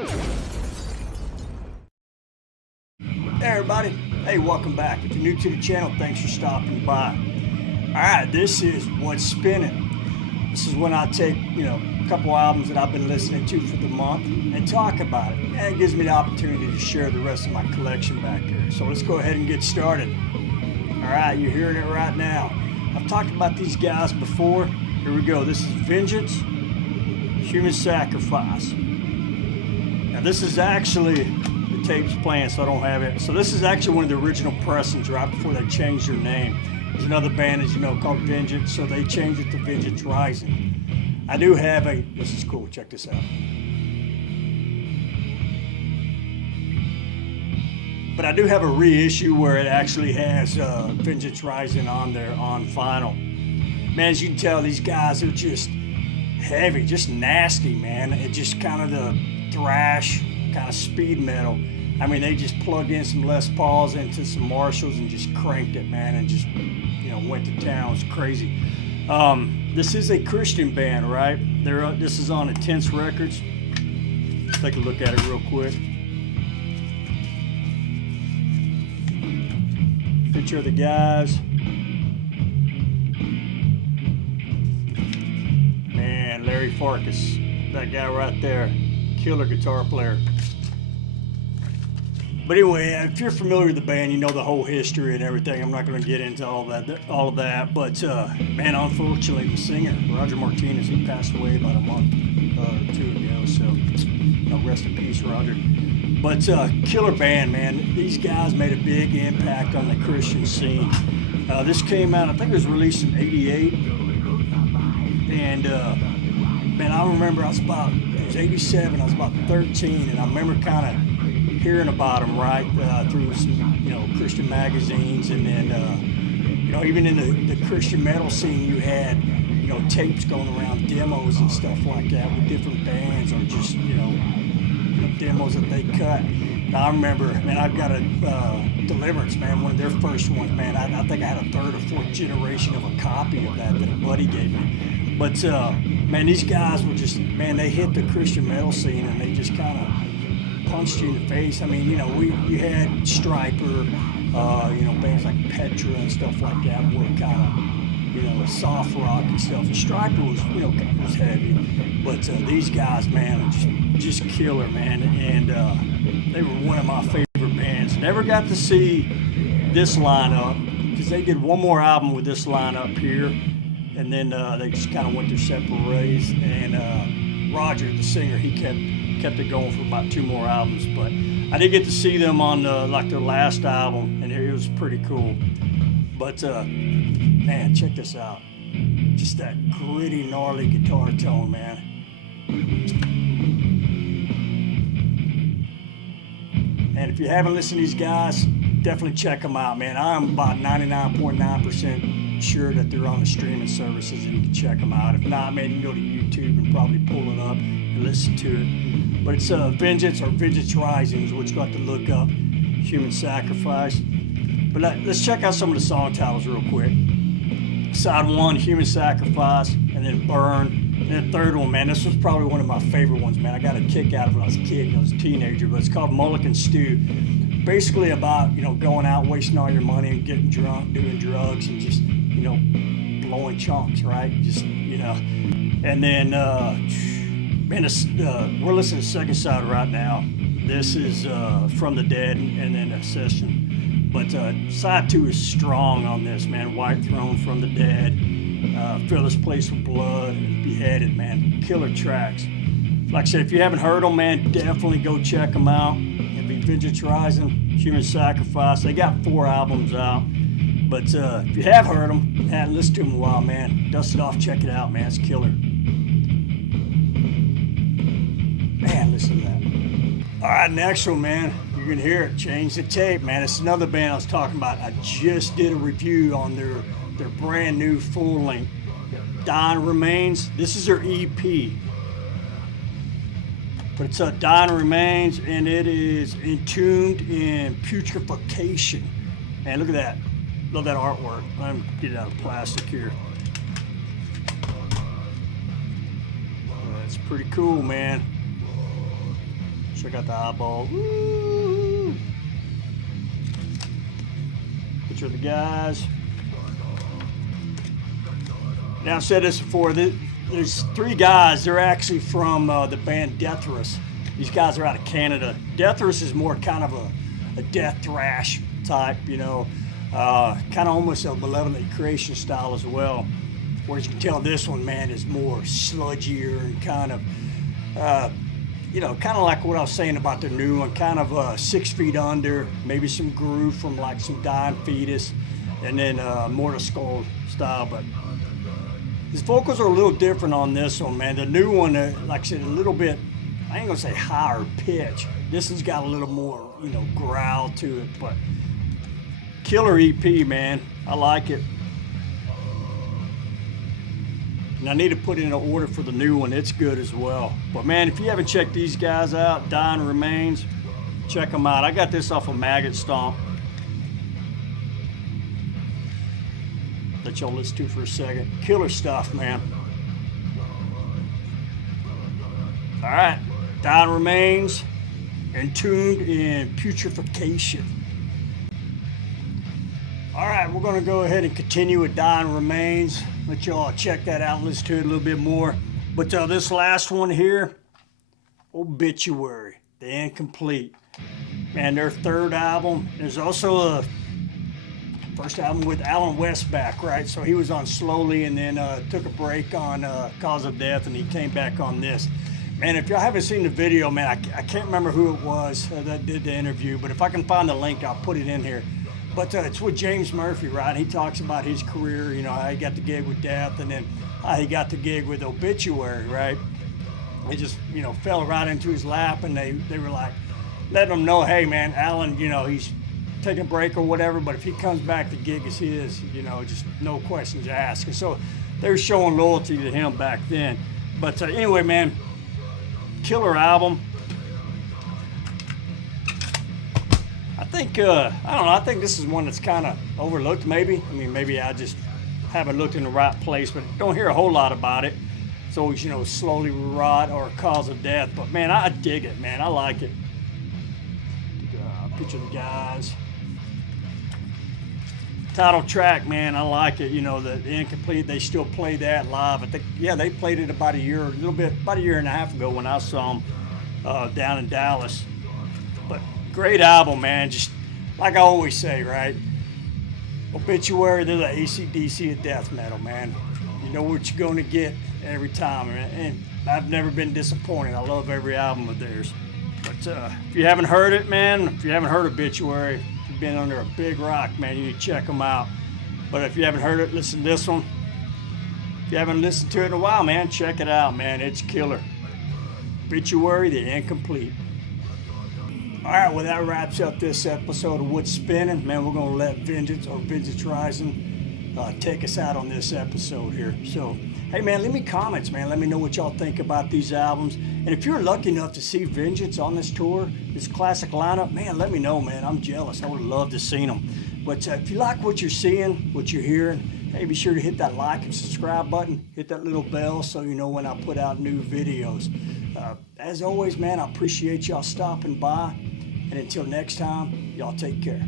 Hey everybody, hey, welcome back. If you're new to the channel, thanks for stopping by. Alright, this is What's Spinning. This is when I take, a couple albums that I've been listening to for the month and talk about it. And it gives me the opportunity to share the rest of my collection back here. So let's go ahead and get started. Alright, you're hearing it right now. I've talked about these guys before. Here we go. This is Vengeance, Human Sacrifice. Now this is actually, the tape's playing so I don't have it. So this is actually one of the original pressings right before they changed their name. There's another band, as you know, called Vengeance, so they changed it to Vengeance Rising. I do have a, this is cool, check this out. But I do have a reissue where it actually has Vengeance Rising on there on vinyl. Man, as you can tell, these guys are just heavy, just nasty, man. It just kind of the thrash, kind of speed metal. I mean, they just plugged in some Les Pauls into some Marshalls and just cranked it, man, and just, went to town. It's crazy. This is a Christian band, right? This is on Intense Records. Take a look at it real quick. Picture of the guys. Man, Larry Farkas, that guy right there, killer guitar player. But anyway, if you're familiar with the band, you know the whole history and everything. I'm not going to get into all of that. But man, unfortunately, the singer Roger Martinez, he passed away about a month or two ago. So, rest in peace, Roger. But killer band, man. These guys made a big impact on the Christian scene. This came out, I think it was released in '88, and man, I remember it was '87. I was about 13, and I remember kind of hearing about them through some Christian magazines, and then even in the Christian metal scene, you had tapes going around, demos and stuff like that with different bands, or just demos that they cut. And I remember, man, I've got a Deliverance, man, one of their first ones, man. I think I had a third or fourth generation of a copy of that a buddy gave me. But man, these guys were just, man, they hit the Christian metal scene and they just kind of punched you in the face. I mean, you had Striper, bands like Petra and stuff like that were kind of, soft rock and stuff. And Striper was, was heavy. But these guys, man, just killer, man. And they were one of my favorite bands. Never got to see this lineup because they did one more album with this lineup here. And then they just kind of went their separate ways. And Roger, the singer, he kept it going for about 2 more albums, but I did get to see them on their last album, and it was pretty cool. But man, check this out, just that gritty, gnarly guitar tone, man. And if you haven't listened to these guys, definitely check them out, man. I'm about 99.9% sure that they're on the streaming services and you can check them out. If not, man, you can go to YouTube and probably pull it up and listen to it. But it's Vengeance, or Vengeance Rising is what you got to look up. Human Sacrifice. But let's check out some of the song titles real quick. Side 1, Human Sacrifice, and then Burn. And then the third one, man, this was probably one of my favorite ones, man. I got a kick out of it when I was a kid, I was a teenager, but it's called Mulligan Stew. Basically about, going out, wasting all your money and getting drunk, doing drugs, and just, blowing chunks, right? Just, And then, man, we're listening to the second side right now. This is From the Dead and then a session. But side 2 is strong on this, man. White Throne, From the Dead, Fill This Place with Blood, and Beheaded, man. Killer tracks. Like I said, if you haven't heard them, man, definitely go check them out. It'll be Vengeance Rising, Human Sacrifice. They got 4 albums out. But if you have heard them, hadn't listened to them in a while, man, dust it off, check it out, man. It's killer. Man, listen to that. All right, next one, man. You're going to hear it. Change the Tape, man. It's another band I was talking about. I just did a review on their brand new full length, Dying Remains. This is their EP. But it's Dying Remains, and it is entombed in putrefaction. Man, look at that. Love that artwork. I'm gonna get it out of plastic here. That's pretty cool, man. Check out the eyeball. Woo! Picture of the guys. Now, I've said this before. There's 3 guys. They're actually from the band Thrash. These guys are out of Canada. Thrash is more kind of a death thrash type, you know, kind of almost a Malevolent Creation style as well. Whereas you can tell this one, man, is more sludgier and kind of, you know, kind of like what I was saying about the new one, kind of 6 feet under, maybe some groove from like some dying fetus, and then Mortal Skull style. But his vocals are a little different on this one, man. The new one, like I said, a little bit, I ain't gonna say higher pitch. This one's got a little more, you know, growl to it, but killer EP, man. I like it. And I need to put in an order for the new one. It's good as well. But man, if you haven't checked these guys out, Dying Remains, check them out. I got this off of Maggot Stomp. Let y'all listen to for a second. Killer stuff, man. All right, Dying Remains, Entombed in Putrefaction. All right, we're gonna go ahead and continue with Dying Remains. Let y'all check that out, listen to it a little bit more. But this last one here, Obituary, The Incomplete. Man, their 3rd album. There's also a first album with Alan West back, right? So he was on Slowly and then took a break on Cause of Death, and he came back on this. Man, if y'all haven't seen the video, man, I can't remember who it was that did the interview, but if I can find the link, I'll put it in here. But it's with James Murphy, right? He talks about his career, you know, how he got the gig with Death, and then how he got the gig with Obituary, right? It just, you know, fell right into his lap, and they were like, letting him know, hey, man, Alan, you know, he's taking a break or whatever, but if he comes back, the gig is his, you know, just no questions asked. And so they were showing loyalty to him back then. But anyway, man, killer album. I think, I don't know, I think this is one that's kind of overlooked maybe. I mean, maybe I just haven't looked in the right place, but don't hear a whole lot about it. It's always, you know, Slowly Rot or Cause of Death. But man, I dig it, man. I like it. Picture the guys. Title track, man, I like it. You know, the Incomplete, they still play that live. I think, yeah, they played it about a year and a half ago when I saw them down in Dallas. But great album, man. Just like I always say, right? Obituary, they're the AC/DC of death metal, man. You know what you're going to get every time, and I've never been disappointed. I love every album of theirs. But if you haven't heard it, man, if you haven't heard Obituary, if you've been under a big rock, man, you need to check them out. But if you haven't heard it, listen to this one. If you haven't listened to it in a while, man, check it out, man. It's killer. Obituary, The Incomplete. All right, well, that wraps up this episode of What's Spinning. Man, we're going to let Vengeance Rising take us out on this episode here. So, hey, man, leave me comments, man. Let me know what y'all think about these albums. And if you're lucky enough to see Vengeance on this tour, this classic lineup, man, let me know, man. I'm jealous. I would love to see them. But if you like what you're seeing, what you're hearing, hey, be sure to hit that like and subscribe button. Hit that little bell so you know when I put out new videos. As always, man, I appreciate y'all stopping by. And until next time, y'all take care.